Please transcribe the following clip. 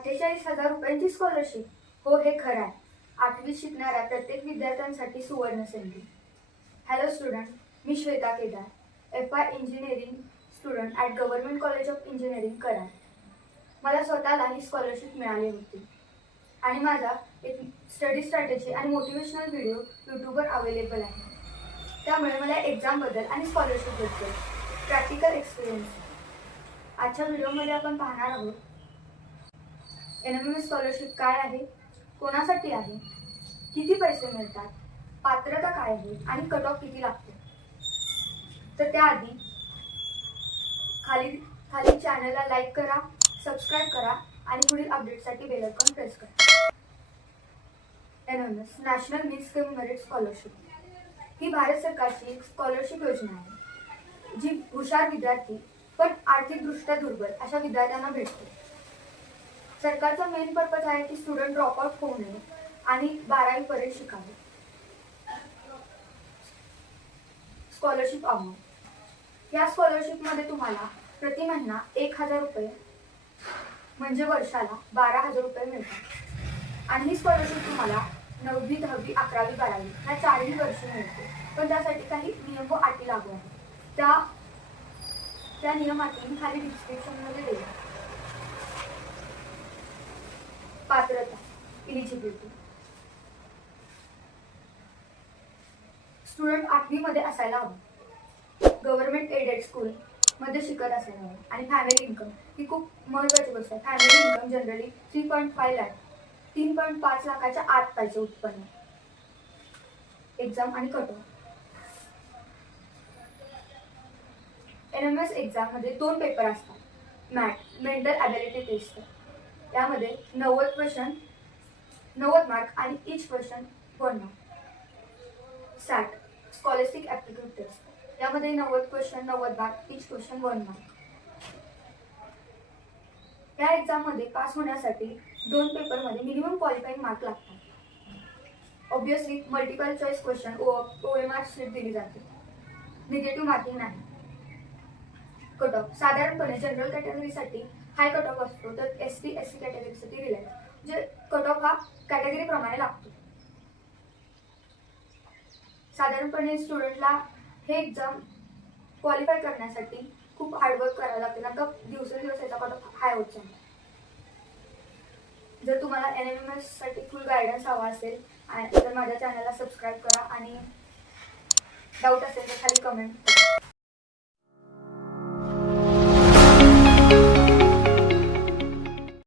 48,000 रुपयांची स्कॉलरशिप. हो, हे खरं आहे. 8वीत शिकणाऱ्या प्रत्येक विद्यार्थ्यांसाठी सुवर्ण संधी. Hello student, me Shweta Kedar, FY engineering student at government college of engineering Karad. मला स्वतःला ही स्कॉलरशिप मिळाली होती आणि माझा एक स्टडी स्ट्रॅटेजी आणि मोटिवेशनल व्हिडिओ यूट्यूबवर अवेलेबल आहे. त्यामुळे मला एक्झामबद्दल आणि स्कॉलरशिपबद्दल प्रॅक्टिकल एक्सपिरियन्स. आजच्या व्हिडिओमध्ये आपण पाहणार आहोत NMMS स्कॉलरशिप काय आहे, कोणासाठी आहे, किती पैसे मिळतात, पात्रता काय आहे आणि कट ऑफ किती लागतो. तर त्याआधी खाली चॅनलला लाईक करा, सबस्क्राईब करा आणि पुढील अपडेटसाठी बेल आयकॉन प्रेस करा. NMMS national mix merit scholarship ही भारत सरकारची स्कॉलरशिप योजना आहे, जी हुशार विद्यार्थी पण आर्थिकदृष्ट्या दुर्बल अशा विद्यार्थ्यांना भेटते. सरकारचा मेन पर्पज आहे की स्टुडंट ड्रॉपआउट होऊ नये आणि 12वी पर्यंत शिकावे. Scholarship amount. या स्कॉलरशिपमध्ये तुम्हाला प्रति महिना 1,000 रुपये म्हणजे वर्षाला 12,000 रुपये मिळतात. आणि ही स्कॉलरशिप तुम्हाला 9वी, 10वी, 11वी, 12वी ह्या 4ही वर्षी मिळते. पण त्यासाठी काही नियम व अटी लागू आहेत. त्या नियमातील खाली डिस्क्रिप्शनमध्ये दिले. पात्रता, इलिजिबिलिटी. स्टुडंट 8वी मध्ये असायला हवं, गव्हर्नमेंट एडेड स्कूल मध्ये शिकत असायला हवं आणि फॅमिली इन्कम ही खूप महत्त्वाची गोष्ट आहे. फॅमिली इन्कम जनरली 3.5 लाख 3.5 लाखाच्या आत पाहिजे उत्पन्न. एक्झाम आणि कट ऑफ. NMS एक्झाम मध्ये 2 पेपर असतात. MAT mental ability test. यामध्ये 90 मार्क आणि each question 1 mark. SAT scholastic aptitude test. यामध्ये 90 question 90 mark, each question 1 mark. या एक्झाममध्ये पास होण्यासाठी 2 पेपरमध्ये मिनिमम क्वालिफाईंग मार्क लागतात. Obviously multiple choice question OMR sheet दिली जाते. निगेटिव्ह मार्किंग नाही. Cut off. साधारणपणे जनरल कॅटेगरीसाठी हाय कट ऑफ असतो, तर ST SC कॅटेगरीसाठी रिलॅक्स. म्हणजे कट ऑफ हा कॅटेगरी प्रमाणे लागतो. साधारणपणे स्टुडंटला हे एक्झाम क्वालिफाय करण्यासाठी खूप हार्डवर्क करावं लागते, नका दिवसेंदिवस याचा कट ऑफ हाय होत चालला. जर तुम्हाला NMMS साठी फुल गायडन्स हवा असेल तर माझ्या चॅनलला सबस्क्राईब करा आणि डाऊट असेल तर खाली कमेंट करा.